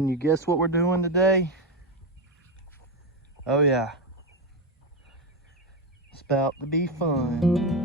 Can you guess what we're doing today? Oh yeah, it's about to be fun.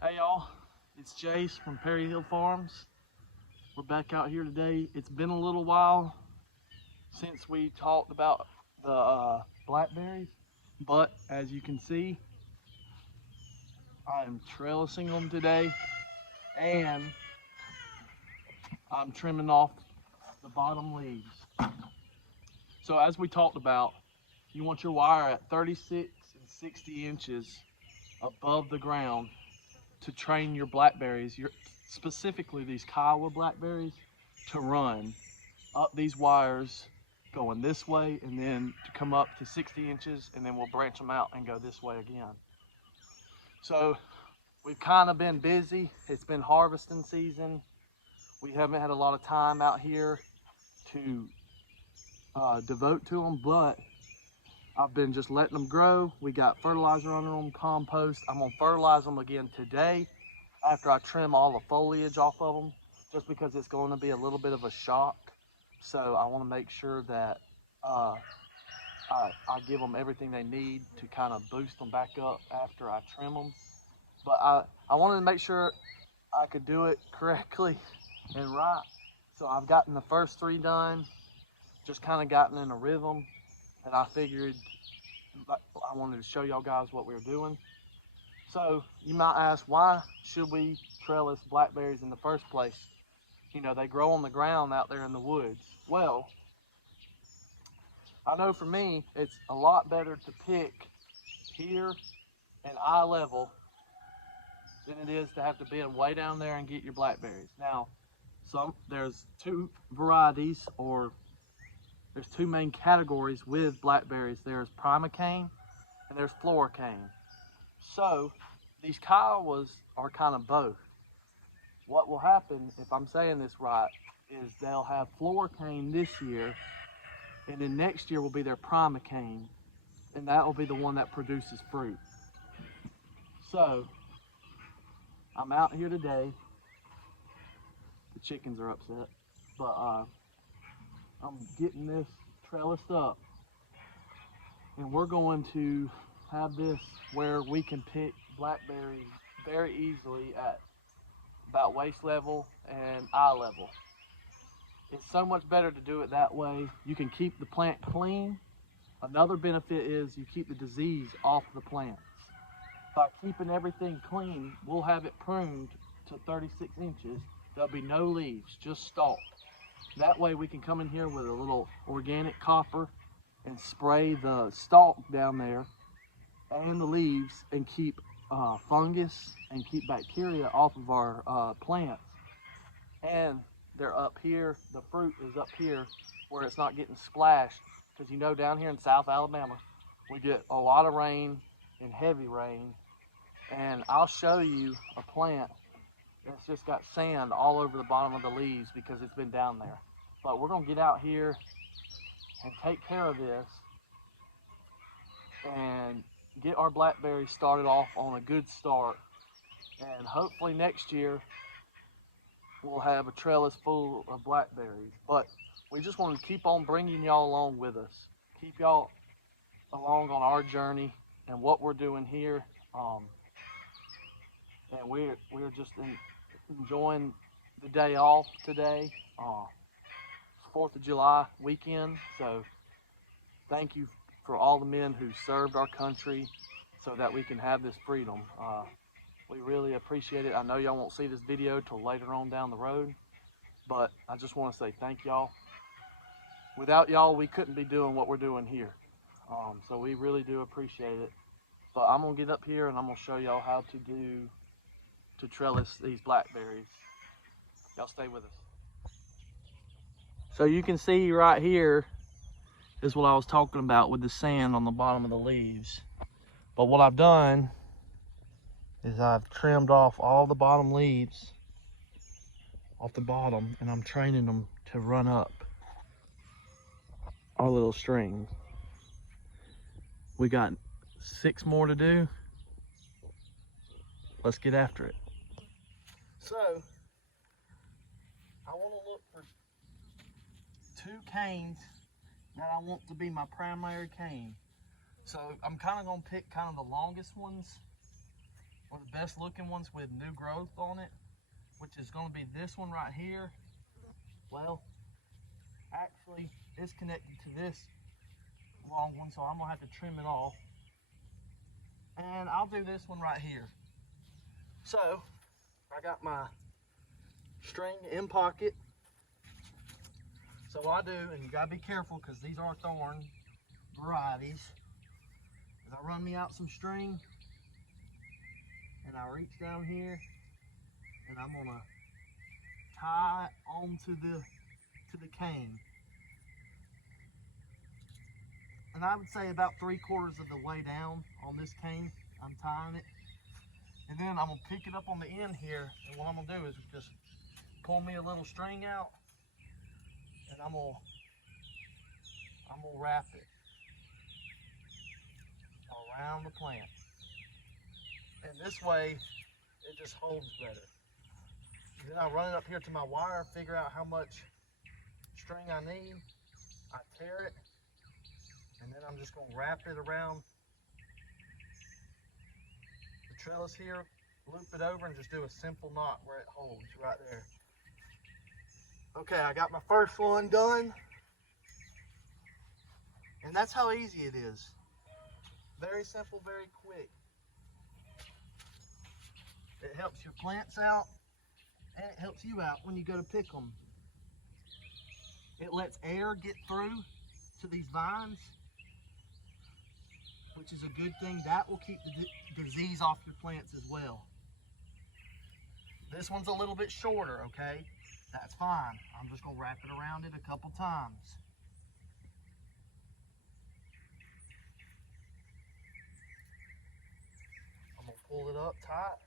Hey y'all, it's Jace from Perry Hill Farms. We're back out here today. It's been a little while since we talked about the blackberries, but as you can see, I am trellising them today and I'm trimming off the bottom leaves. So as we talked about, you want your wire at 36 and 60 inches above the ground to train your blackberries, specifically these Kiowa blackberries, to run up these wires going this way and then to come up to 60 inches and then we'll branch them out and go this way again. So we've kind of been busy. It's been harvesting season. We haven't had a lot of time out here to devote to them, but I've been just letting them grow. We got fertilizer under them, compost. I'm gonna fertilize them again today after I trim all the foliage off of them, just because it's going to be a little bit of a shock. So I want to make sure that I give them everything they need to kind of boost them back up after I trim them. But I wanted to make sure I could do it correctly and right. So I've gotten the first 3 done, just kind of gotten in a rhythm, and I figured I wanted to show y'all guys what we were doing. So you might ask, why should we trellis blackberries in the first place? You know, they grow on the ground out there in the woods. Well, I know for me, it's a lot better to pick here and eye level than it is to have to bend way down there and get your blackberries. Now, there's 2 varieties, or there's 2 main categories with blackberries. There's primocane and there's floricane. So these Kiowas are kind of both. What will happen, if I'm saying this right, is they'll have floricane this year, and then next year will be their primocane, and that will be the one that produces fruit. So I'm out here today. The chickens are upset, but I'm getting this trellised up, and we're going to have this where we can pick blackberries very easily at about waist level and eye level. It's so much better to do it that way. You can keep the plant clean. Another benefit is you keep the disease off the plants. By keeping everything clean, we'll have it pruned to 36 inches. There'll be no leaves, just stalk. That way we can come in here with a little organic copper and spray the stalk down there and the leaves and keep fungus and keep bacteria off of our plants. And they're up here, the fruit is up here where it's not getting splashed, because you know down here in South Alabama we get a lot of rain and heavy rain, and I'll show you a plant that's just got sand all over the bottom of the leaves because it's been down there. But we're gonna get out here and take care of this and get our blackberries started off on a good start, and hopefully next year we'll have a trellis full of blackberries. But we just want to keep on bringing y'all along with us, keep y'all along on our journey and what we're doing here, and we're just enjoying the day off today. 4th of July weekend, so thank you for all the men who served our country so that we can have this freedom. We really appreciate it. I know y'all won't see this video till later on down the road, but I just want to say thank y'all. Without y'all, we couldn't be doing what we're doing here. So we really do appreciate it. But I'm gonna get up here and I'm gonna show y'all how to trellis these blackberries. Y'all stay with us. So you can see right here is what I was talking about with the sand on the bottom of the leaves. But what I've done is I've trimmed off all the bottom leaves off the bottom, and I'm training them to run up our little string. We got 6 more to do. Let's get after it. So I want to look for 2 canes that I want to be my primary cane. So I'm kind of going to pick kind of the longest ones, or the best looking ones with new growth on it, which is going to be this one right here. Well, actually it's connected to this long one, so I'm going to have to trim it off. And I'll do this one right here. So I got my string in pocket. So what I do, and you gotta be careful because these are thorn varieties, is I run me out some string and I reach down here and I'm gonna tie it onto the cane. And I would say about 3/4 of the way down on this cane, I'm tying it. And then I'm gonna pick it up on the end here, and what I'm gonna do is just pull me a little string out, and I'm gonna wrap it around the plant. And this way, it just holds better. And then I run it up here to my wire, figure out how much string I need. I tear it, and then I'm just gonna wrap it around the trellis here, loop it over, and just do a simple knot where it holds right there. Okay, I got my first one done. And that's how easy it is. Very simple, very quick. It helps your plants out, and it helps you out when you go to pick them. It lets air get through to these vines, which is a good thing. That will keep the disease off your plants as well. This one's a little bit shorter, okay? That's fine. I'm just gonna wrap it around it a couple times. I'm gonna pull it up tight.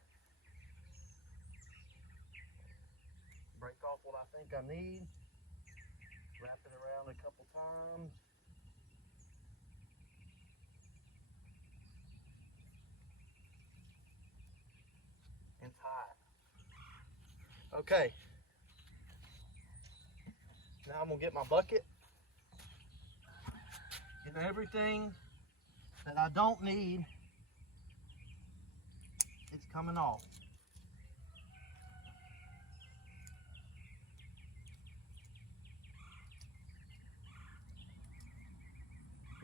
Break off what I think I need. Wrap it around a couple times. And tie it. Okay. Now I'm gonna get my bucket. And everything that I don't need is coming off.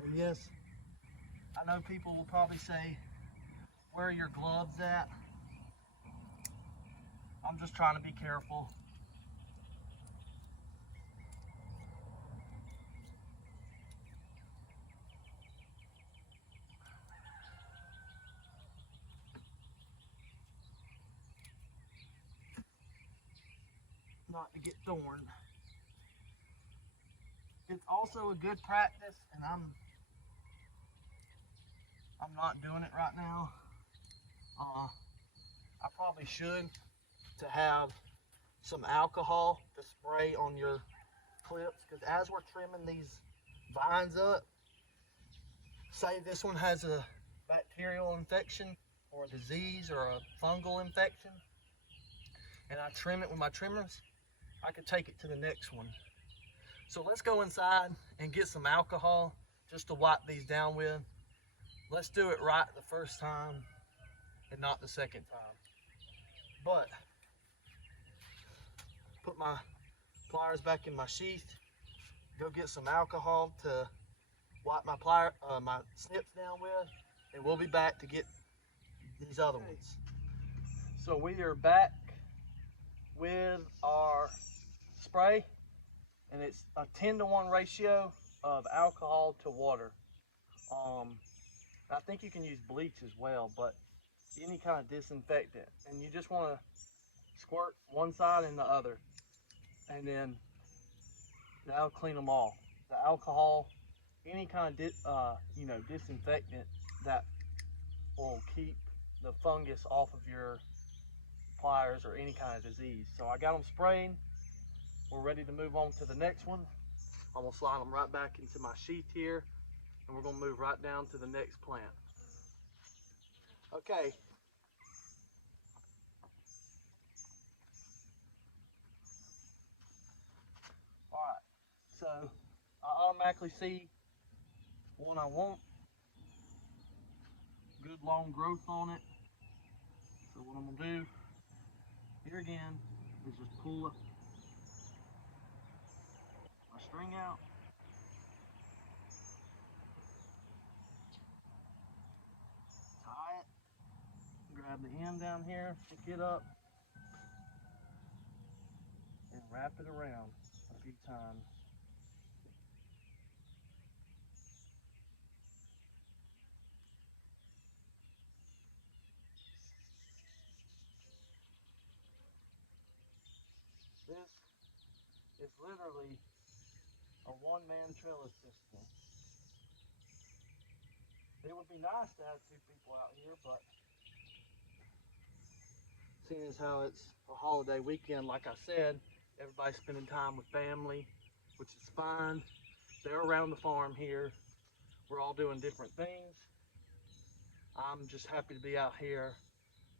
And yes, I know people will probably say, where are your gloves at? I'm just trying to be careful. Not to get thorned. It's also a good practice, and I'm not doing it right now. I probably should, to have some alcohol to spray on your clips, because as we're trimming these vines up, say this one has a bacterial infection or a disease or a fungal infection, and I trim it with my trimmers, I could take it to the next one. So let's go inside and get some alcohol just to wipe these down with. Let's do it right the first time and not the second time. But put my pliers back in my sheath, go get some alcohol to wipe my my snips down with, and we'll be back to get these other ones. So we are back with our spray, and it's a 10-to-1 ratio of alcohol to water. I think you can use bleach as well, but any kind of disinfectant, and you just want to squirt one side and the other, and then that'll clean them all. The alcohol, any kind of disinfectant that will keep the fungus off of your pliers or any kind of disease. So I got them spraying. We're ready to move on to the next one. I'm gonna slide them right back into my sheath here, and we're gonna move right down to the next plant. Okay. All right. So I automatically see one I want. Good long growth on it. So what I'm gonna do here again is just pull my string out. Tie it. Grab the end down here, pick it up, and wrap it around a few times. This is literally a one-man trellis system. It would be nice to have two people out here, but seeing as how it's a holiday weekend, like I said, everybody's spending time with family, which is fine. They're around the farm here. We're all doing different things. I'm just happy to be out here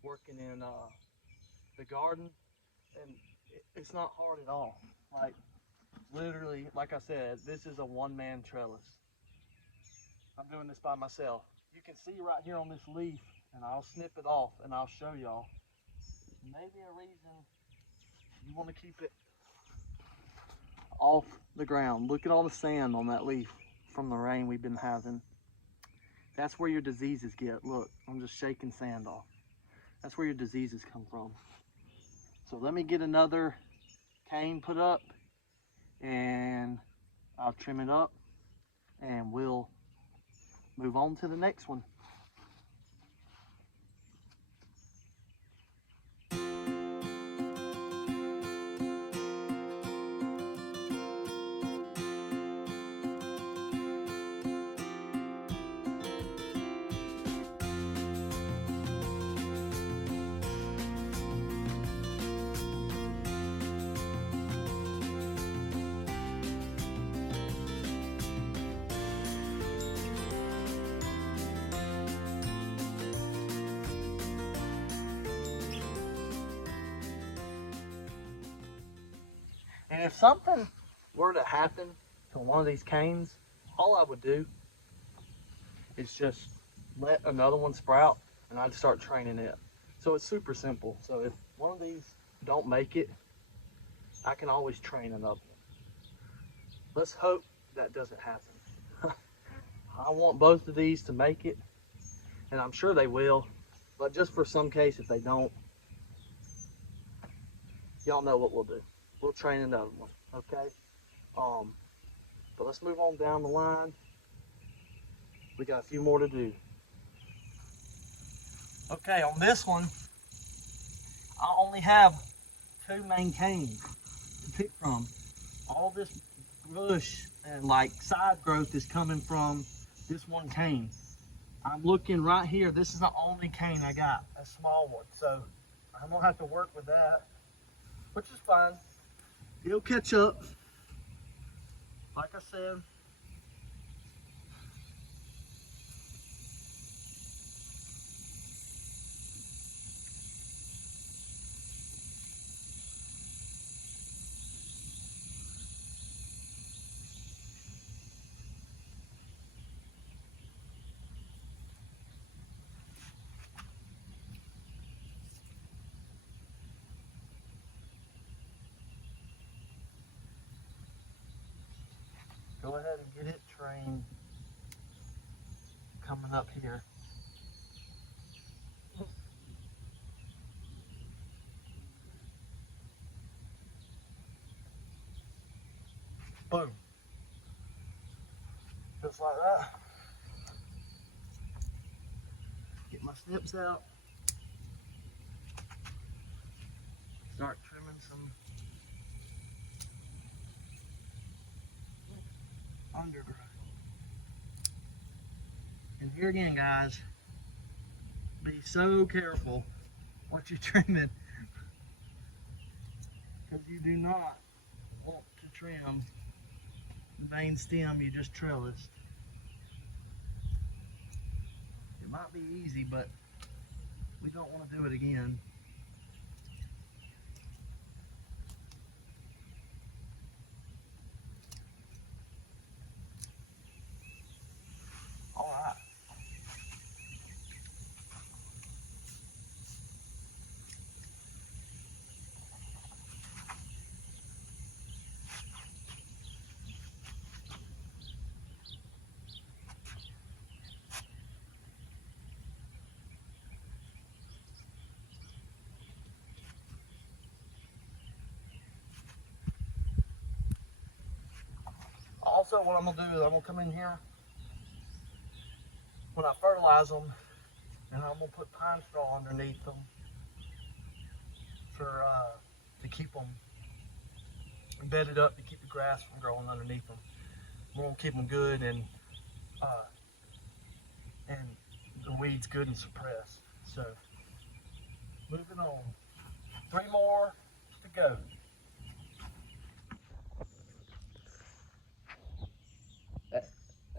working in the garden, and it's not hard at all. Like, literally, like I said, this is a one-man trellis. I'm doing this by myself. You can see right here on this leaf, and I'll snip it off and I'll show y'all. Maybe a reason you want to keep it off the ground. Look at all the sand on that leaf from the rain we've been having. That's where your diseases get. Look, I'm just shaking sand off. That's where your diseases come from. So let me get another cane put up, and I'll trim it up, and we'll move on to the next one. And if something were to happen to one of these canes, all I would do is just let another one sprout, and I'd start training it. So it's super simple. So if one of these don't make it, I can always train another one. Let's hope that doesn't happen. I want both of these to make it, and I'm sure they will, but just for some case, if they don't, y'all know what we'll do. We'll train another one, okay? But let's move on down the line. We got a few more to do. Okay, on this one, I only have 2 main canes to pick from. All this bush and like side growth is coming from this one cane. I'm looking right here. This is the only cane I got, a small one. So I'm gonna have to work with that, which is fine. It'll catch up. Like I said, go ahead and get it trained coming up here. Boom. Just like that. Get my snips out. Start trimming some undergrowth. And here again, guys, be so careful what you're trimming, because you do not want to trim the main stem you just trellised. It might be easy, but we don't want to do it again. All right. Also, what I'm gonna do is I'm gonna come in here when I fertilize them, and I'm gonna put pine straw underneath them for to keep them bedded up, to keep the grass from growing underneath them. We're gonna keep them good and the weeds good and suppressed. So, moving on. 3 more to go.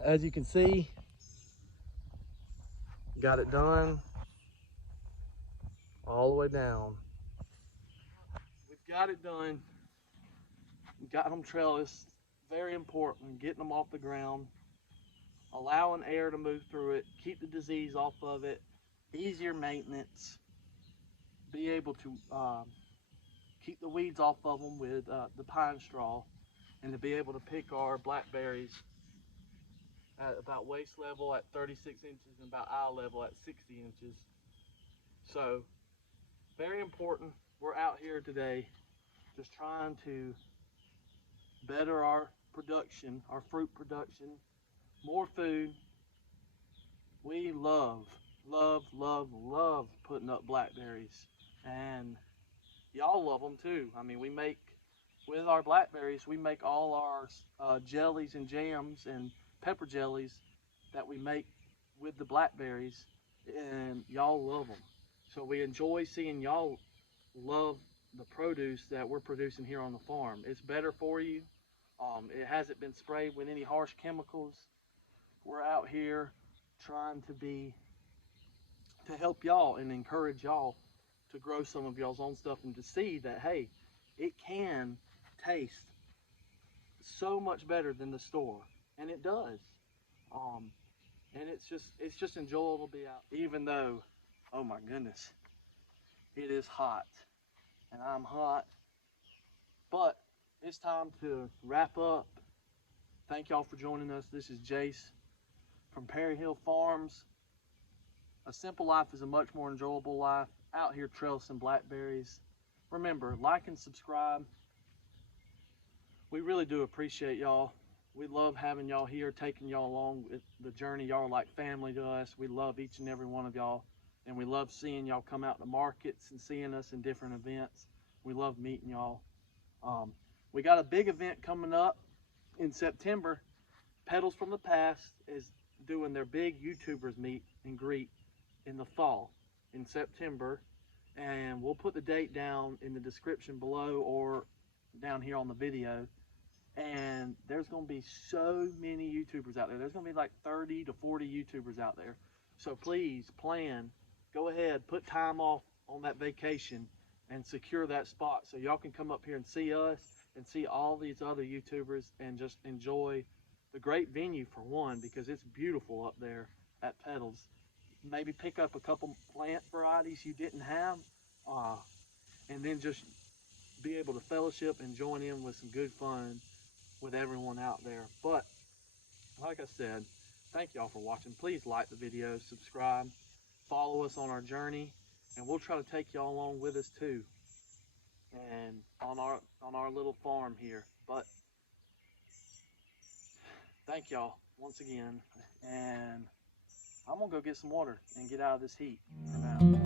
As you can see, got it done all the way down. We've got it done. We got them trellised. Very important, getting them off the ground, allowing air to move through it, keep the disease off of it, easier maintenance, be able to keep the weeds off of them with the pine straw, and to be able to pick our blackberries at about waist level at 36 inches and about eye level at 60 inches. So, very important. We're out here today just trying to better our production, our fruit production, more food. We love putting up blackberries, and y'all love them too. I mean, we make, with our blackberries, we make all our jellies and jams and pepper jellies that we make with the blackberries, and y'all love them. So we enjoy seeing y'all love the produce that we're producing here on the farm. It's better for you. It hasn't been sprayed with any harsh chemicals. We're out here trying to help y'all and encourage y'all to grow some of y'all's own stuff, and to see that, hey, it can taste so much better than the store, and it does. And it's just enjoyable to be out, even though, oh my goodness, it is hot, and I'm hot. But it's time to wrap up. Thank y'all for joining us. This is Jace from Perry Hill Farms. A simple life is a much more enjoyable life. Out here trellising blackberries. Remember, like and subscribe. We really do appreciate y'all. We love having y'all here, taking y'all along with the journey. Y'all are like family to us. We love each and every one of y'all, and we love seeing y'all come out to markets and seeing us in different events. We love meeting y'all. We got a big event coming up in September. Petals from the Past is doing their big YouTubers meet and greet in the fall in September, and we'll put the date down in the description below or down here on the video. And there's going to be so many YouTubers out there. There's going to be like 30 to 40 YouTubers out there. So please plan, go ahead, put time off on that vacation and secure that spot so y'all can come up here and see us and see all these other YouTubers and just enjoy the great venue, for one, because it's beautiful up there at Petals. Maybe pick up a couple plant varieties you didn't have, and then just be able to fellowship and join in with some good fun with everyone out there. But like I said, thank y'all for watching. Please like the video, subscribe, follow us on our journey, and we'll try to take y'all along with us too, and on our little farm here. But thank y'all once again, and I'm gonna go get some water and get out of this heat for now.